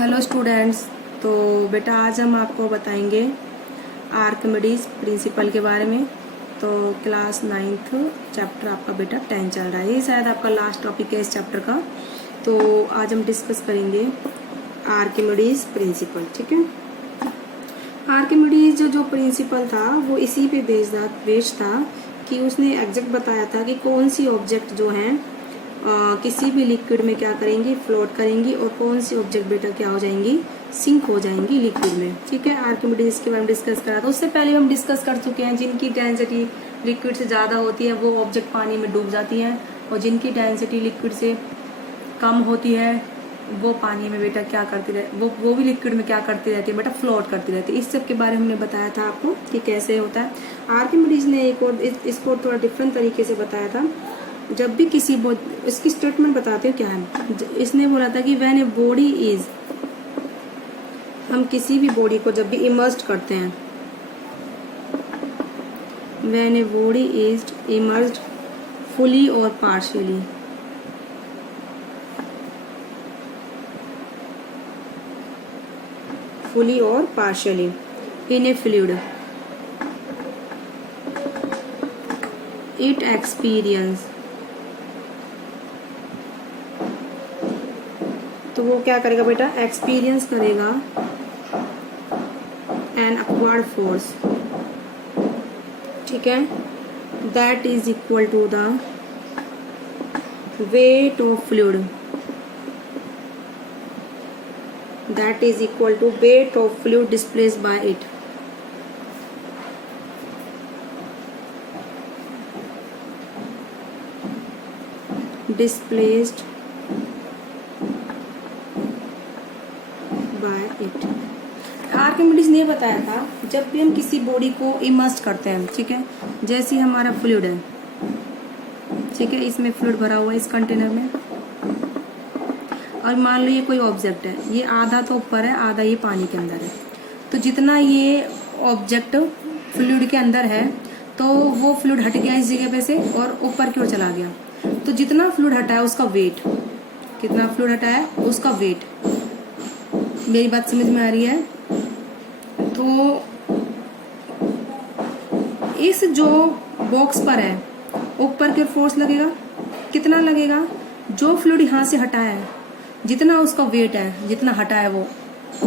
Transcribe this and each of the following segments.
Hello students. तो बेटा आज हम आपको बताएंगे आर्किमिडीज प्रिंसिपल के बारे में। तो क्लास 9th चैप्टर आपका बेटा 10 चल रहा है, ये शायद आपका लास्ट टॉपिक है इस चैप्टर का। तो आज हम डिस्कस करेंगे आर्किमिडीज प्रिंसिपल। ठीक है, आर्किमिडीज जो प्रिंसिपल था वो इसी पे बेस्ड था कि उसने एग्जैक्ट बताया था कि कौन सी ऑब्जेक्ट जो हैं किसी भी लिक्विड में क्या करेंगी, फ्लोट करेंगी, और कौन सी ऑब्जेक्ट बेटा क्या हो जाएंगी, सिंक हो जाएंगी लिक्विड में। ठीक है, आर्किमिडीज के बारे में डिस्कस करा था। उससे पहले हम डिस्कस कर चुके हैं जिनकी डेंसिटी लिक्विड से ज़्यादा होती है वो ऑब्जेक्ट पानी में डूब जाती हैं, और जिनकी डेंसिटी लिक्विड से कम होती है वो पानी में बेटा क्या करती रहती, वो भी लिक्विड में क्या करती रहती है बेटा, फ्लोट करती रहती है। इस सब के बारे में हमने बताया था आपको कि कैसे होता है। आर्किमिडीज ने एक और इसको थोड़ा डिफरेंट तरीके से बताया था। जब भी किसी इसकी स्टेटमेंट बताते हो क्या है, इसने बोला था कि व्हेन ए बॉडी इज, हम किसी भी बॉडी को जब भी इमर्स्ड करते हैं, when a body is immersed fully और पार्शियली, फुली और partially in A fluid, it experience, तो वो क्या करेगा बेटा, एक्सपीरियंस करेगा एन अपवर्ड फोर्स। ठीक है, that is equal to the weight of fluid, that is equal to weight of fluid displaced by it. Displaced by it. Archimedes ने बताया था जब भी हम किसी बॉडी को इमर्स करते हैं, ठीक है, जैसे हमारा फ्लूइड है, ठीक है, इसमें फ्लूइड भरा हुआ है इस कंटेनर में, और मान लो ये कोई ऑब्जेक्ट है, ये आधा तो ऊपर है आधा ये पानी के अंदर है। तो जितना ये ऑब्जेक्ट फ्लूइड के अंदर है तो वो फ्लूइड हट गया इस जगह पे से और ऊपर की ओर चला गया। तो जितना फ्लूइड हटा है उसका वेट, कितना फ्लूइड हटा है उसका वेट। मेरी बात समझ में आ रही है? तो इस जो बॉक्स पर है ऊपर की ओर फोर्स लगेगा, कितना लगेगा, जो फ्लूइड यहाँ से हटा है जितना उसका वेट है, जितना हटा है वो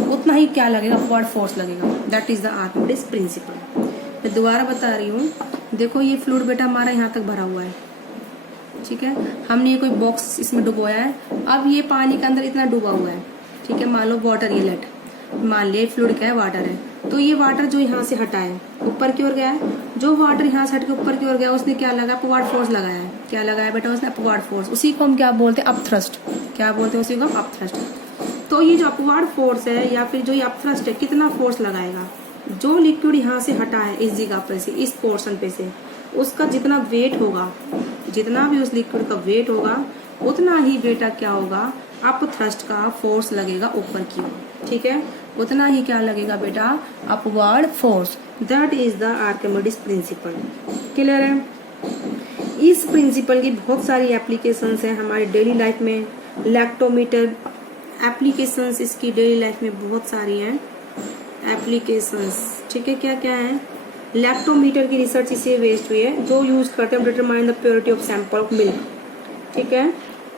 उतना ही क्या लगेगा, अपवर्ड फोर्स लगेगा। That is the Archimedes principal. मैं दोबारा बता रही हूँ, देखो ये फ्लूइड बेटा हमारा यहाँ तक भरा हुआ है, ठीक है, हमने ये कोई बॉक्स इसमें डुबोया है, अब ये पानी के अंदर इतना डूबा हुआ है, ठीक है, मान लो वाटर, ये लेट मान लिया फ्लूइड क्या है, वाटर है। तो ये वाटर जो यहाँ से हटा है ऊपर की ओर गया है, जो वाटर यहाँ से हट के ऊपर की ओर गया उसने क्या लगा, अपवर्ड फोर्स लगाया है। क्या लगाया बेटा उसने, अपवर्ड फोर्स। उसी को हम क्या बोलते हैं, अपथ्रस्ट। क्या बोलते हैं उसी को हम, अपथ्रस्ट। तो ये जो अपवर्ड फोर्स है या फिर जो ये अपथ्रस्ट है, कितना फोर्स लगाएगा, जो लिक्विड यहाँ से हटा है इस जगह पे से, इस पोर्शन पे से, उसका जितना वेट होगा, जितना भी उस लिक्विड का वेट होगा उतना ही बेटा क्या होगा, अपथ्रस्ट का फोर्स लगेगा ऊपर की ओर। ठीक है, उतना ही क्या लगेगा बेटा, upward force. That is the Archimedes principal. Clear है? इस प्रिंसिपल की बहुत सारी एप्लीकेशंस हैं हमारी डेली लाइफ में। लैक्टोमीटर एप्लीकेशंस इसकी डेली लाइफ में बहुत सारी हैं एप्लीकेशंस। ठीक है, क्या क्या है, लैक्टोमीटर की रिसर्च इसे बेस्ड हुई है, जो यूज करते हैं determine the purity of sample of milk. ठीक है,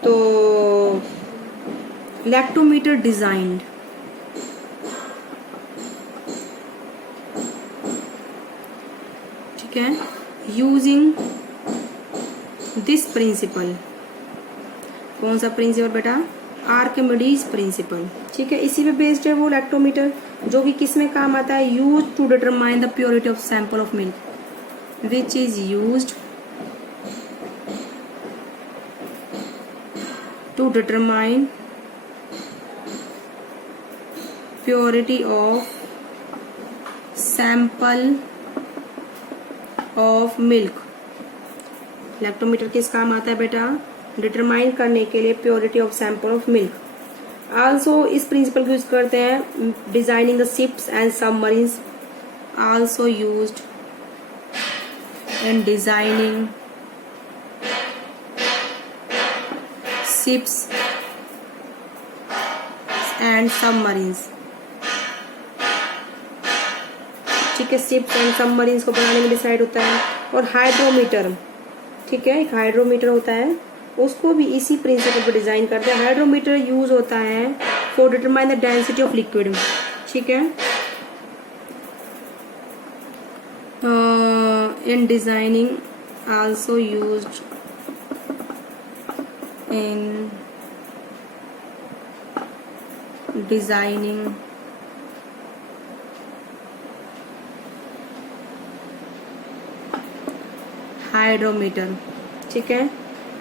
तो लैक्टोमीटर डिजाइंड, ठीक है, यूजिंग दिस प्रिंसिपल। कौन सा प्रिंसिपल बेटा, आर्किमिडीज प्रिंसिपल। ठीक है, इसी पे बेस्ड है वो लैक्टोमीटर, जो कि किस में काम आता है, use to determine the purity of sample of milk, which is used to determine purity of sample of milk। Lactometer किस काम आता है बेटा, डिटरमाइन करने के लिए purity of sample of milk. Also इस प्रिंसिपल को यूज करते हैं designing the ships and submarines, also used in designing ships and submarines. ठीक है, शिप्स एंड सबमरीन्स को बनाने में डिसाइड होता है। और हाइड्रोमीटर, ठीक है, एक हाइड्रोमीटर होता है, उसको भी इसी प्रिंसिपल पर डिजाइन करते हैं। हाइड्रोमीटर यूज होता है for determine the density of liquid. ठीक है, in designing also used in designing hydrometer. ठीक है,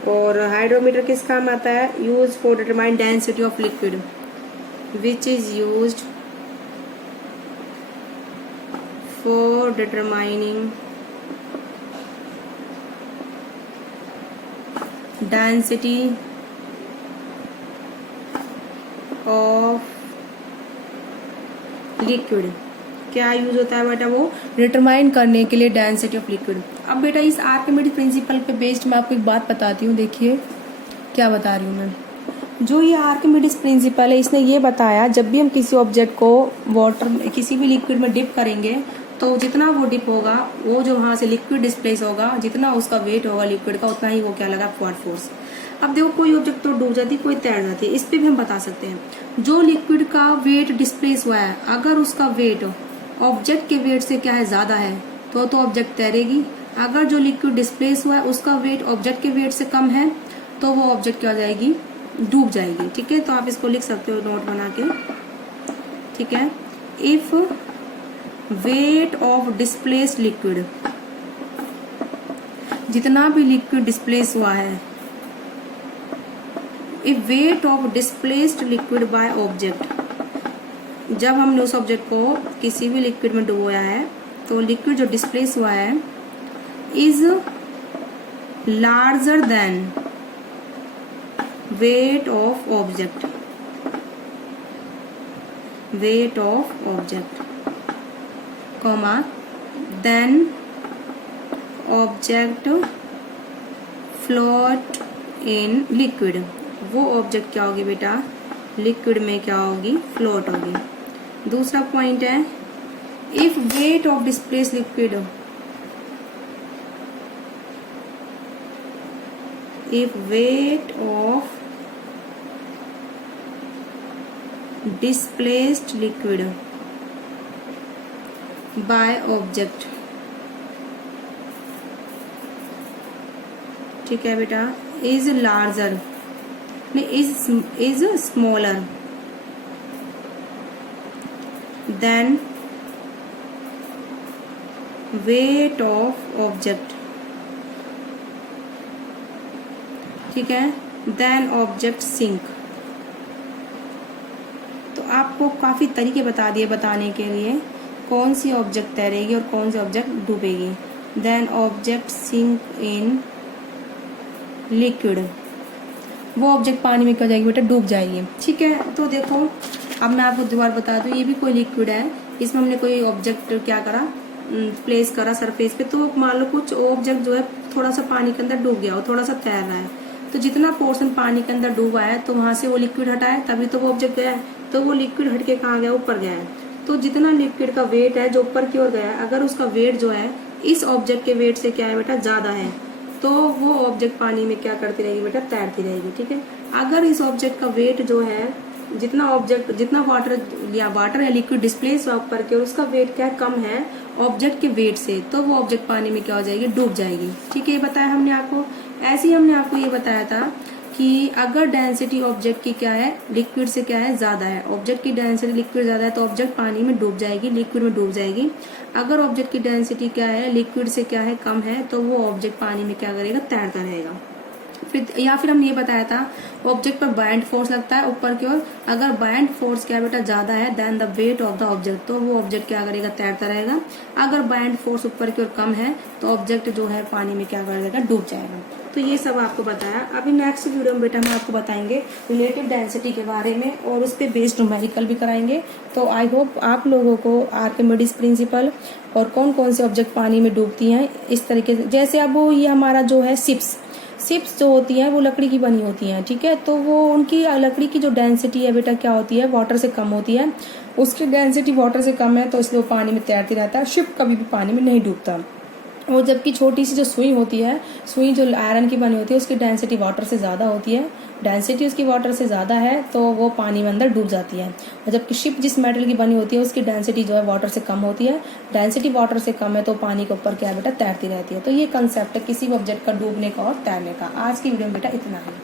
और हाइड्रोमीटर किस काम आता है? Use for determine density of liquid which is used for determining density of liquid. क्या यूज होता है बेटा? वो डिटरमाइन करने के लिए डेंसिटी ऑफ लिक्विड। अब बेटा इस आर्किमिडीज प्रिंसिपल पे बेस्ड मैं आपको एक बात बताती हूँ। देखिए क्या बता रही हूँ मैं। जो ये आर्किमिडीज प्रिंसिपल है, इसने ये बताया जब भी हम किसी ऑब्जेक्ट को वाटर किसी भी लिक्विड में डिप करेंगे तो जितना वो डिप होगा, वो जो वहां से लिक्विड डिस्प्लेस होगा, जितना उसका वेट होगा लिक्विड का, उतना ही वो क्या लगा फॉरवर्ड फोर्स। अब देखो कोई ऑब्जेक्ट तो डूब जाती है, कोई तैर जाती है, इस पे भी हम बता सकते हैं। जो लिक्विड का वेट डिस्प्लेस हुआ है, अगर उसका वेट ऑब्जेक्ट के वेट से क्या है ज्यादा है तो ऑब्जेक्ट तैरेगी। अगर जो लिक्विड डिस्प्लेस हुआ है उसका वेट ऑब्जेक्ट के वेट से कम है तो वो ऑब्जेक्ट क्या हो जाएगी? डूब जाएगी। ठीक है, तो आप इसको लिख सकते हो नोट बना के। ठीक है, if weight of displaced liquid, जितना भी लिक्विड डिस्प्लेस हुआ है, if weight of displaced liquid by object, जब हमने उस ऑब्जेक्ट को किसी भी लिक्विड में डुबोया है तो लिक्विड जो डिस्प्लेस हुआ है is larger than weight of object, weight of object, comma then object float in liquid. वो ऑब्जेक्ट क्या होगी बेटा? लिक्विड में क्या होगी? फ्लोट होगी। दूसरा पॉइंट है, if weight of displace liquid, if weight of displaced liquid by object, ठीक है बेटा, is larger, is smaller than weight of object, ठीक है, then object sink। तो आपको काफी तरीके बता दिए बताने के लिए कौन सी ऑब्जेक्ट तैरेगी और कौन सी ऑब्जेक्ट डूबेगी। then object sink in liquid, वो ऑब्जेक्ट पानी में क्या जाएगी बेटा? डूब जाएगी। ठीक है, तो देखो अब मैं आपको दोबारा बता दूं, ये भी कोई लिक्विड है, इसमें हमने कोई ऑब्जेक्ट क्या करा? प्लेस करा सरफेस पे। तो मान लो कुछ ऑब्जेक्ट जो है थोड़ा सा पानी के अंदर डूब गया हो, थोड़ा सा तैर रहा है, तो जितना पोर्शन पानी के अंदर डूबा है तो वहां से वो लिक्विड हटा है, तभी तो वो ऑब्जेक्ट गया है। तो वो लिक्विड हट के कहाँ गया? ऊपर गया है। तो जितना लिक्विड का वेट है जो ऊपर की ओर गया है, अगर उसका वेट जो है इस ऑब्जेक्ट के वेट से क्या है बेटा? ज्यादा है, तो वो ऑब्जेक्ट पानी में क्या करती रहेगी बेटा? तैरती रहेगी। ठीक है, अगर इस ऑब्जेक्ट का वेट जो है जितना वाटर या लिक्विड डिस्प्लेस हुआ ऊपर के और उसका वेट क्या है? कम है ऑब्जेक्ट के वेट से, तो वो ऑब्जेक्ट पानी में क्या हो जाएगी? डूब जाएगी। ठीक है, ये बताया हमने आपको। ऐसे ही हमने आपको ये बताया था कि अगर डेंसिटी ऑब्जेक्ट की क्या है? लिक्विड से क्या है? ज्यादा है। ऑब्जेक्ट की डेंसिटी लिक्विड ज्यादा है तो ऑब्जेक्ट पानी में डूब जाएगी, लिक्विड में डूब जाएगी। अगर ऑब्जेक्ट की डेंसिटी क्या है? लिक्विड से क्या है? कम है, तो वो ऑब्जेक्ट पानी में क्या करेगा? तैरता रहेगा। फिर हमने ये बताया था ऑब्जेक्ट पर बाइंड फोर्स लगता है ऊपर की ओर। अगर बाइंड फोर्स क्या बेटा? ज्यादा है than the weight of the object, तो वो ऑब्जेक्ट क्या करेगा? तैरता रहेगा। अगर बाइंड फोर्स ऊपर की ओर कम है तो ऑब्जेक्ट जो है पानी में क्या करेगा? डूब जाएगा। तो ये सब आपको बताया। अभी नेक्स्ट वीडियो में बेटा हम आपको बताएंगे रिलेटिव डेंसिटी के बारे में और उस पर बेस्ड न्यूमेरिकल भी कराएंगे। तो आई होप आप लोगों को आर्किमिडीज प्रिंसिपल और कौन कौन से ऑब्जेक्ट पानी में डूबती हैं इस तरीके से, जैसे अब ये हमारा जो है शिप्स, शिप्स जो होती हैं वो लकड़ी की बनी होती हैं, ठीक है। तो वो उनकी लकड़ी की जो डेंसिटी है बेटा क्या होती है, वाटर से कम होती है। उसकी डेंसिटी वाटर से कम है तो इसलिए वो पानी में तैरती रहता है, शिप कभी भी पानी में नहीं डूबता। और जबकि छोटी सी जो सुई होती है, सुई जो आयरन की बनी होती है, उसकी डेंसिटी वाटर से ज़्यादा होती है, डेंसिटी उसकी वाटर से ज़्यादा है तो वो पानी में अंदर डूब जाती है। और जबकि शिप जिस मेटल की बनी होती है उसकी डेंसिटी जो है वाटर से कम होती है, डेंसिटी वाटर से कम है तो पानी के ऊपर क्या है बेटा, तैरती रहती है। तो ये कंसेप्ट है किसी भी ऑब्जेक्ट का डूबने का और तैरने का। आज की वीडियो में बेटा इतना ही।